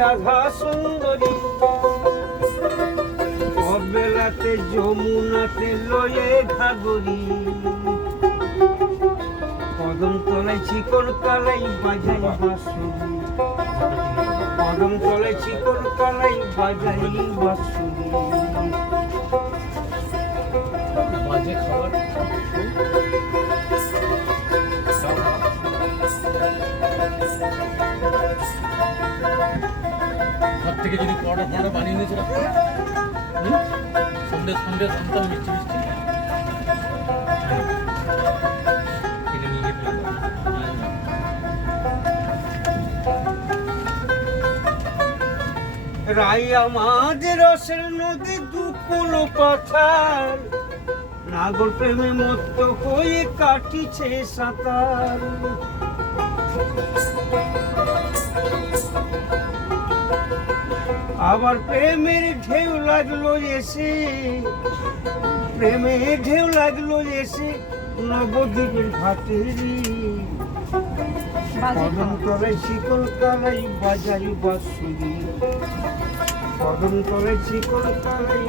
রাধা সুন্দরী, অবেলাতে যমুনাতে লয়ে ঘাগরি, কদম তলায় চিকন কালাই বাজাই বাঁশুরি, কদম তলায় চিকন কালাই বাজাই বাঁশুরি। বাজে খাবার ঘর থেকে যদি পরোটা ফরোটা বানিয়ে নিয়েছিল সন্ধ্যে সন্ধ্যে সন্তান মিষ্টি মিষ্টি এটা নিয়ে গিয়ে ফেলে দাও। রাই আমাদের রসের নদী দুকুল পাথার, নাগর প্রেমে মত্ত হয়ে কাটিছে সাঁতার। আবার প্রেমের ঢেউ লাগলো এসে, প্রেমের ঢেউ লাগলো এসে নবদ্বীপের ঘাটেরই, কদম তলায় শিকল কালাই বাজাই বাঁশুরি, কদম তলায় শিকল কালাই